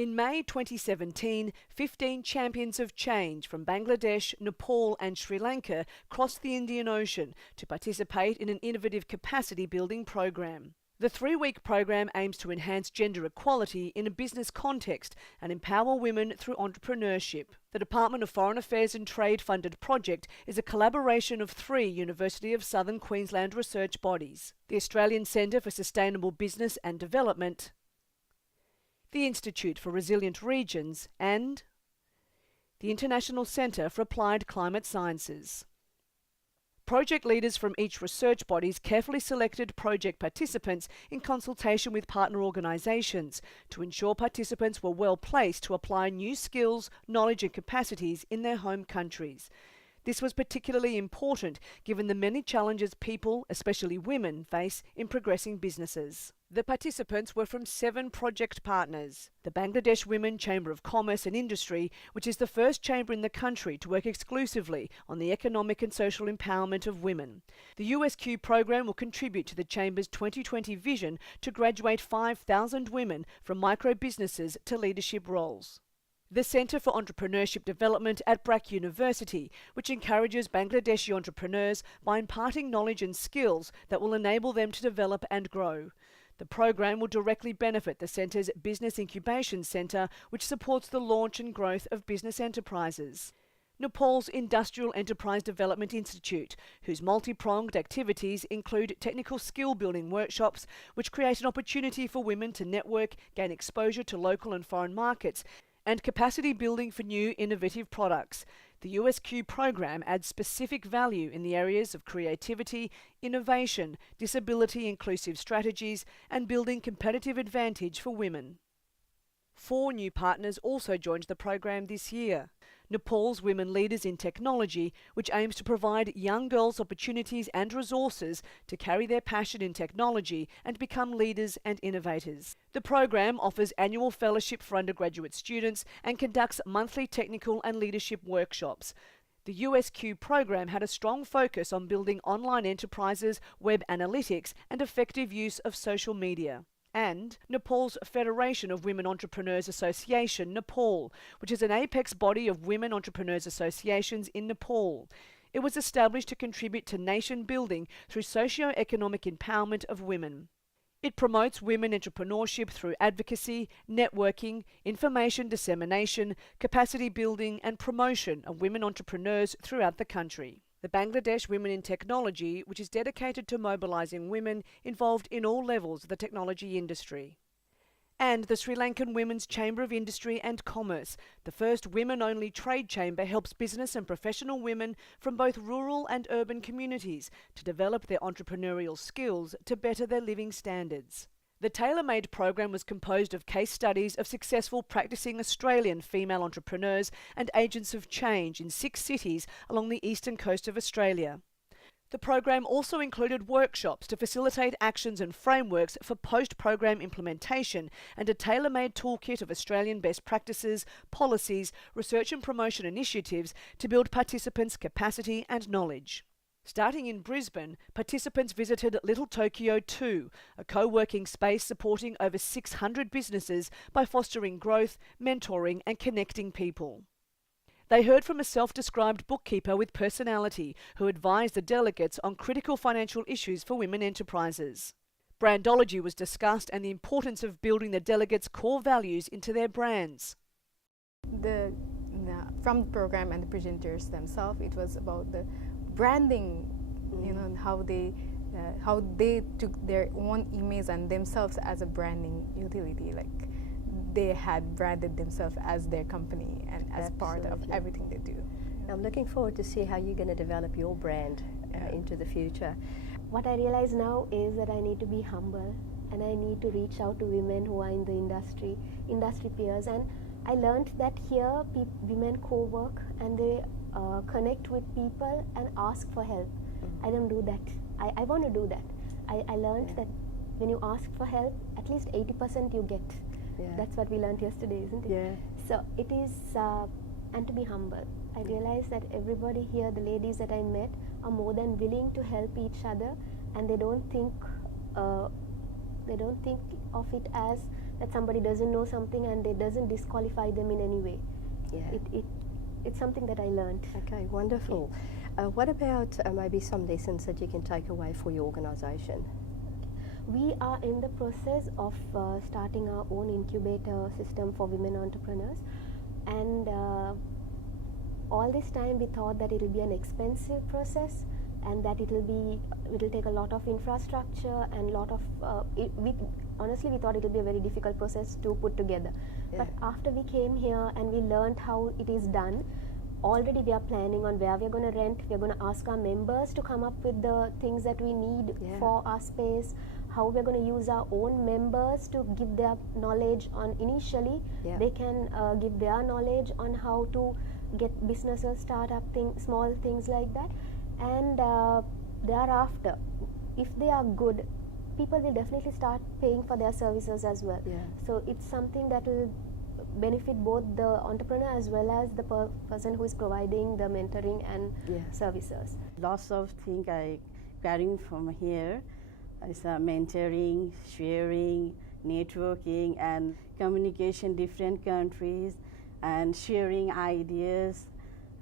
In May 2017, 15 champions of change from Bangladesh, Nepal and Sri Lanka crossed the Indian Ocean to participate in an innovative capacity building program. The 3-week program aims to enhance gender equality in a business context and empower women through entrepreneurship. The Department of Foreign Affairs and Trade funded project is a collaboration of 3 University of Southern Queensland research bodies: the Australian Centre for Sustainable Business and Development, the Institute for Resilient Regions and the International Centre for Applied Climate Sciences. Project leaders from each research bodies carefully selected project participants in consultation with partner organisations to ensure participants were well placed to apply new skills, knowledge and capacities in their home countries. This was particularly important given the many challenges people, especially women, face in progressing businesses. The participants were from 7 project partners: the Bangladesh Women Chamber of Commerce and Industry, which is the first chamber in the country to work exclusively on the economic and social empowerment of women. The USQ program will contribute to the Chamber's 2020 vision to graduate 5,000 women from micro-businesses to leadership roles. The Centre for Entrepreneurship Development at BRAC University, which encourages Bangladeshi entrepreneurs by imparting knowledge and skills that will enable them to develop and grow. The program will directly benefit the Centre's Business Incubation Centre, which supports the launch and growth of business enterprises. Nepal's Industrial Enterprise Development Institute, whose multi-pronged activities include technical skill building workshops, which create an opportunity for women to network, gain exposure to local and foreign markets, and capacity building for new innovative products. The USQ program adds specific value in the areas of creativity, innovation, disability inclusive strategies, and building competitive advantage for women. 4 new partners also joined the program this year. Nepal's Women Leaders in Technology, which aims to provide young girls opportunities and resources to carry their passion in technology and become leaders and innovators. The program offers annual fellowship for undergraduate students and conducts monthly technical and leadership workshops. The USQ program had a strong focus on building online enterprises, web analytics, and effective use of social media. And Nepal's Federation of Women Entrepreneurs Association, Nepal, which is an apex body of women entrepreneurs associations in Nepal. It was established to contribute to nation building through socio-economic empowerment of women. It promotes women entrepreneurship through advocacy, networking, information dissemination, capacity building and promotion of women entrepreneurs throughout the country. The Bangladesh Women in Technology, which is dedicated to mobilising women involved in all levels of the technology industry. And the Sri Lankan Women's Chamber of Industry and Commerce, the first women-only trade chamber, helps business and professional women from both rural and urban communities to develop their entrepreneurial skills to better their living standards. The tailor-made program was composed of case studies of successful practicing Australian female entrepreneurs and agents of change in 6 cities along the eastern coast of Australia. The program also included workshops to facilitate actions and frameworks for post-program implementation and a tailor-made toolkit of Australian best practices, policies, research and promotion initiatives to build participants' capacity and knowledge. Starting in Brisbane, participants visited Little Tokyo 2, a co-working space supporting over 600 businesses by fostering growth, mentoring and connecting people. They heard from a self-described bookkeeper with personality who advised the delegates on critical financial issues for women enterprises. Brandology was discussed and the importance of building the delegates' core values into their brands. From the program and the presenters themselves, it was about the branding, and how they took their own image and themselves as a branding utility. Like they had branded themselves as their company and as part of everything they do. I'm looking forward to see how you're going to develop your brand into the future. What I realize now is that I need to be humble and I need to reach out to women who are in the industry peers, and I learned that here women co-work and they connect with people and ask for help. I don't do that. I want to do that. I learned that when you ask for help, at least 80% you get. That's what we learned yesterday, isn't it? Yeah. So it is, and to be humble. I realized that everybody here, the ladies that I met, are more than willing to help each other, and they don't think of it as that somebody doesn't know something and it doesn't disqualify them in any way. Yeah. It's something that I learned. Okay, wonderful. What about maybe some lessons that you can take away for your organisation? We are in the process of starting our own incubator system for women entrepreneurs, and all this time we thought that it will be an expensive process and that it will take a lot of infrastructure and lot of honestly we thought it will be a very difficult process to put together. Yeah. But after we came here and we learned how it is done, already we are planning on where we are going to rent. We are going to ask our members to come up with the things that we need for our space, how we are going to use our own members to give their knowledge on initially. They can give their knowledge on how to get businesses, startup things, small things like that. And thereafter, if they are good, people will definitely start paying for their services as well. So it's something that will benefit both the entrepreneur as well as the person who is providing the mentoring and services. Lots of things I carrying from here is mentoring, sharing, networking, and communication different countries, and sharing ideas,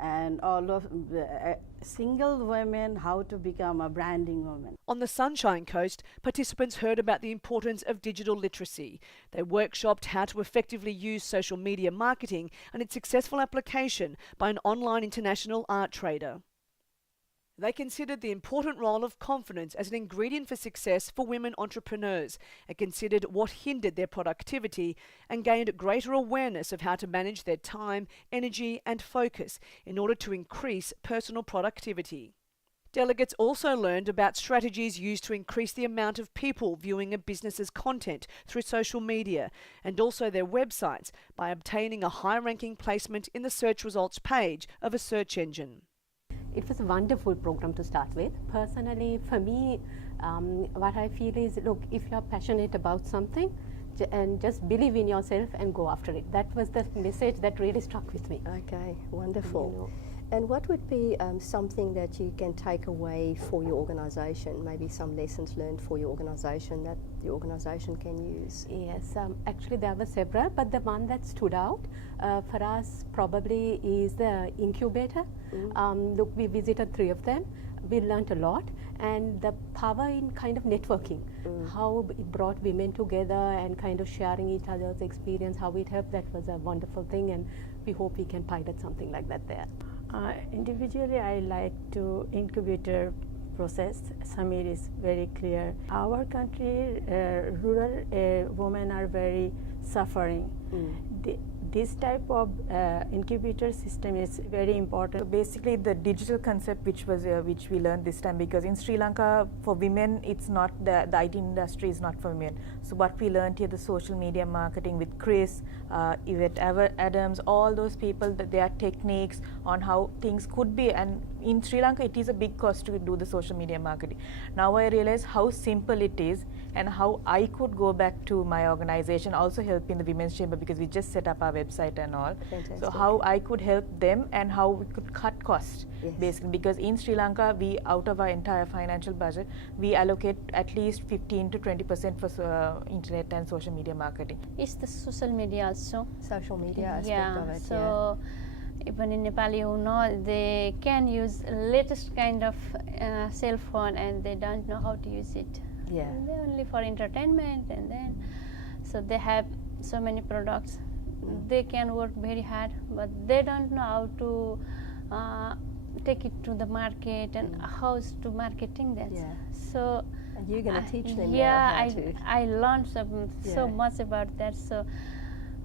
and all of single women, how to become a branding woman. On the Sunshine Coast, participants heard about the importance of digital literacy. They workshopped how to effectively use social media marketing and its successful application by an online international art trader. They considered the important role of confidence as an ingredient for success for women entrepreneurs and considered what hindered their productivity and gained greater awareness of how to manage their time, energy and focus in order to increase personal productivity. Delegates also learned about strategies used to increase the amount of people viewing a business's content through social media and also their websites by obtaining a high-ranking placement in the search results page of a search engine. It was a wonderful program to start with. Personally, for me, what I feel is, look, if you're passionate about something, and just believe in yourself and go after it. That was the message that really struck with me. Okay, wonderful. And what would be something that you can take away for your organisation, maybe some lessons learned for your organisation that the organisation can use? Yes, actually there were several, but the one that stood out for us probably is the incubator. Look, we visited 3 of them. We learned a lot, and the power in kind of networking, how it brought women together and kind of sharing each other's experience, how it helped. That was a wonderful thing, and we hope we can pilot something like that there. Individually, I like to incubator process. Samir is very clear. Our country, rural women are very suffering. This type of incubator system is very important. So basically, the digital concept which we learned this time, because in Sri Lanka for women, it's not the IT industry is not for women. So what we learned here, the social media marketing with Chris, Yvette Adams, all those people, that their techniques on how things could be. And in Sri Lanka, it is a big cost to do the social media marketing. Now I realize how simple it is and how I could go back to my organization, also help in the Women's Chamber, because we just set up our website and all. Fantastic. So how I could help them and how we could cut costs, basically, because in Sri Lanka, we, out of our entire financial budget, we allocate at least 15 to 20% for internet and social media marketing. It's the social media also. Social media aspect of it, so even in Nepal, you know, they can use latest kind of cell phone and they don't know how to use it. And they're only for entertainment, and then so they have so many products. They can work very hard, but they don't know how to take it to the market and how to marketing that. So and you're going to teach them I learned so much about that. So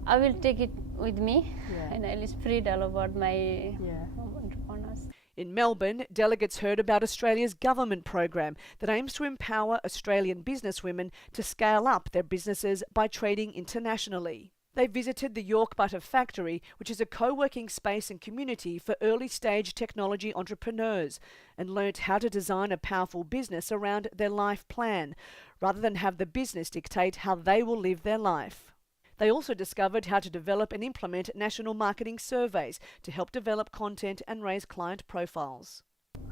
I will take it with me and I will spread all about my entrepreneurs. In Melbourne, delegates heard about Australia's government program that aims to empower Australian businesswomen to scale up their businesses by trading internationally. They visited the York Butter Factory, which is a co-working space and community for early-stage technology entrepreneurs, and learnt how to design a powerful business around their life plan, rather than have the business dictate how they will live their life. They also discovered how to develop and implement national marketing surveys to help develop content and raise client profiles.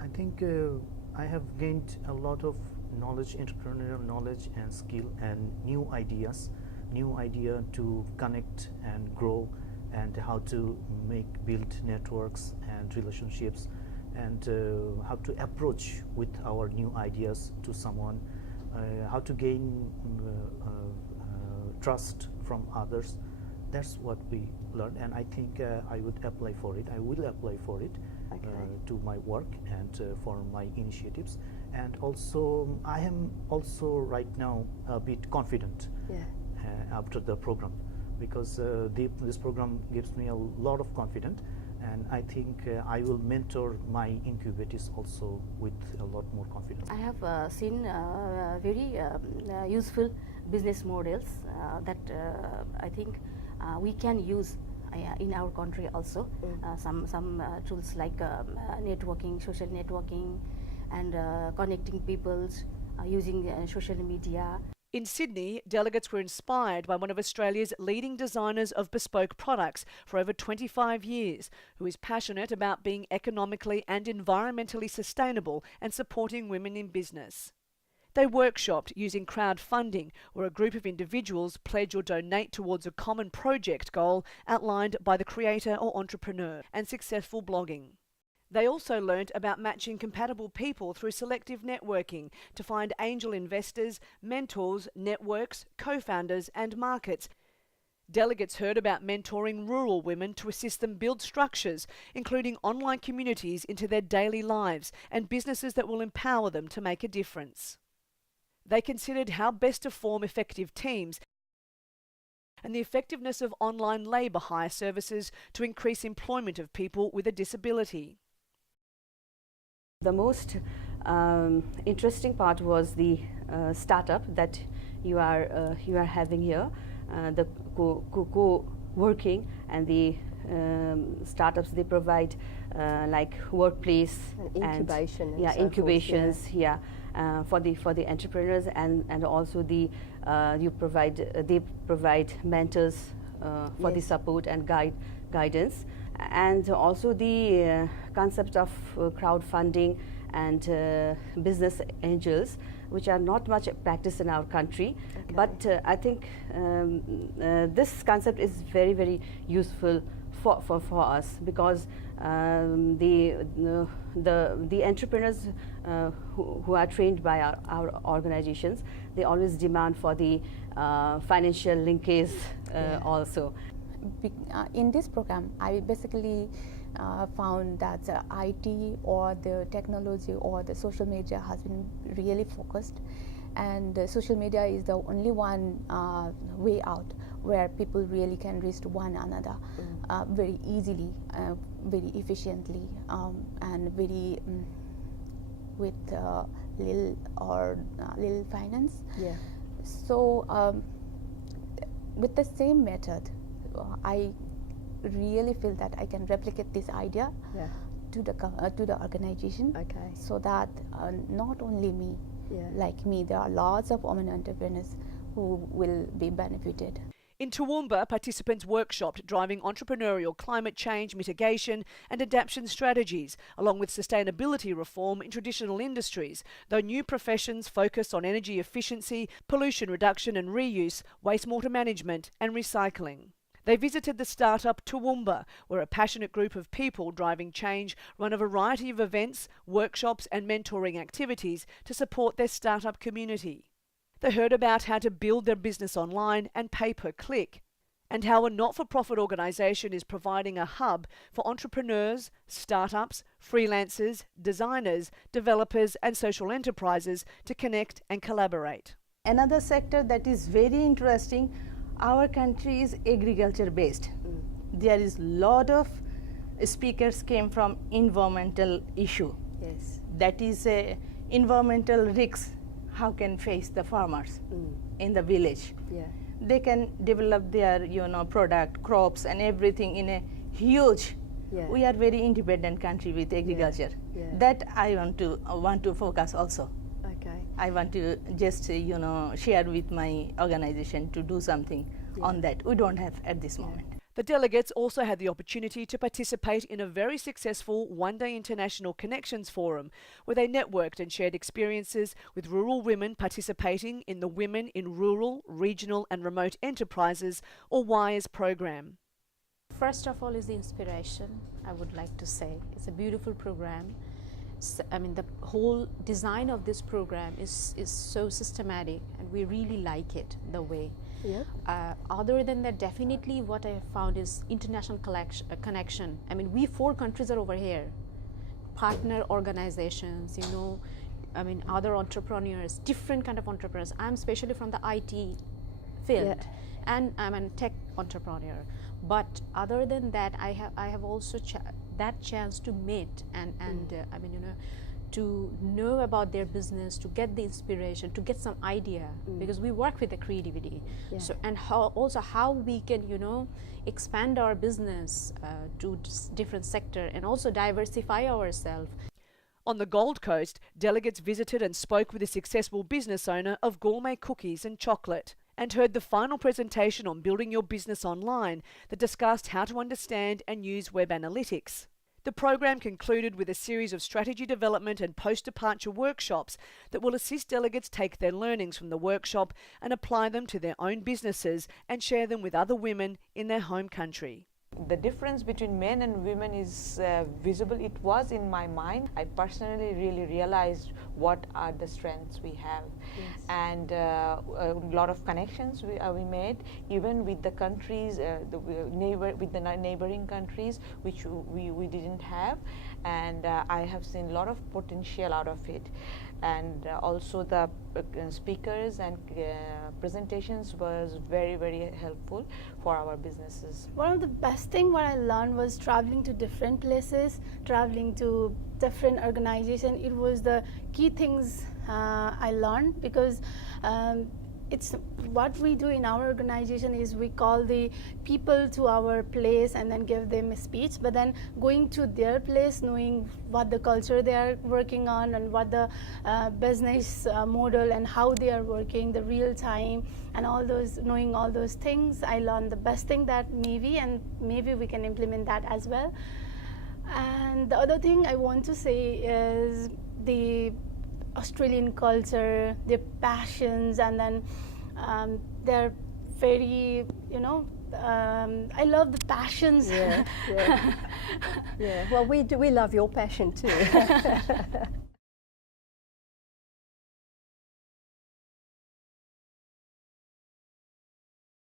I think I have gained a lot of knowledge, entrepreneurial knowledge and skill and new ideas new idea to connect and grow, and how to build networks and relationships, and how to approach with our new ideas to someone, how to gain trust from others. That's what we learned, and I think I would apply for it. I will apply for it to my work and for my initiatives. And also, I am also right now a bit confident after the program, because this program gives me a lot of confidence, and I think I will mentor my incubators also with a lot more confidence. I have seen very useful business models that I think we can use in our country also. Some tools like networking, social networking, and connecting peoples using social media. In Sydney, delegates were inspired by one of Australia's leading designers of bespoke products for over 25 years, who is passionate about being economically and environmentally sustainable and supporting women in business. They workshopped using crowdfunding, where a group of individuals pledge or donate towards a common project goal outlined by the creator or entrepreneur, and successful blogging. They also learnt about matching compatible people through selective networking to find angel investors, mentors, networks, co-founders and markets. Delegates heard about mentoring rural women to assist them build structures, including online communities into their daily lives and businesses that will empower them to make a difference. They considered how best to form effective teams and the effectiveness of online labour hire services to increase employment of people with a disability. The most interesting part was the startup that you are having here, the co-working, and the startups. They provide like workplace incubation, and incubations, for the entrepreneurs, and also the they provide mentors for the support and guidance. And also the concept of crowdfunding and business angels, which are not much practiced in our country. But I think this concept is very, very useful for us, because the entrepreneurs who are trained by our organizations, they always demand for the financial linkage also. In this program, I basically found that the IT or the technology or the social media has been really focused, and social media is the only one way out where people really can reach to one another very easily, very efficiently, and very with little finance. So with the same method, I really feel that I can replicate this idea to the organization, so that not only me, like me, there are lots of women entrepreneurs who will be benefited. In Toowoomba, participants workshopped driving entrepreneurial climate change mitigation and adaptation strategies, along with sustainability reform in traditional industries, though new professions focus on energy efficiency, pollution reduction and reuse, wastewater management and recycling. They visited the startup Toowoomba, where a passionate group of people driving change run a variety of events, workshops and mentoring activities to support their startup community. They heard about how to build their business online and pay per click, and how a not-for-profit organisation is providing a hub for entrepreneurs, startups, freelancers, designers, developers and social enterprises to connect and collaborate. Another sector that is very interesting, our country is agriculture based. There is a lot of speakers came from environmental issue. That is a environmental risk. How can face the farmers in the village? They can develop their product, crops and everything in a huge. We are very independent country with agriculture. That I want to focus also. I want to just share with my organization to do something on that. We don't have at this moment. The delegates also had the opportunity to participate in a very successful one-day International Connections Forum, where they networked and shared experiences with rural women participating in the Women in Rural, Regional and Remote Enterprises, or WIRES program. First of all is the inspiration, I would like to say. It's a beautiful program. I mean, the whole design of this program is so systematic, and we really like it, the way. Yep. Other than that, definitely what I have found is international connection. I mean, we 4 countries are over here, partner organizations, you know, I mean, other entrepreneurs, different kind of entrepreneurs. I'm especially from the IT field, and I'm a tech entrepreneur. But other than that, I have also that chance to meet and I mean, you know, to know about their business, to get the inspiration, to get some idea, because we work with the creativity. So, and how we can, you know, expand our business to different sector and also diversify ourselves. On the Gold Coast, delegates visited and spoke with a successful business owner of gourmet cookies and chocolate, and heard the final presentation on building your business online that discussed how to understand and use web analytics. The program concluded with a series of strategy development and post-departure workshops that will assist delegates take their learnings from the workshop and apply them to their own businesses and share them with other women in their home country. The difference between men and women is visible. It was in my mind. I personally really realized what are the strengths we have, and a lot of connections we made, even with the countries, with the neighboring countries, which we didn't have, and I have seen a lot of potential out of it. And also the speakers and presentations was very, very helpful for our businesses. One of the best thing what I learned was traveling to different places, traveling to different organizations. It was the key things I learned, because it's what we do in our organization is we call the people to our place and then give them a speech, but then going to their place, knowing what the culture they are working on and what the business model and how they are working, the real time and all those, knowing all those things, I learned the best thing that maybe we can implement that as well. And the other thing I want to say is the Australian culture, their passions, and then they're very, you know, I love the passions. Yeah. Well, we love your passion too.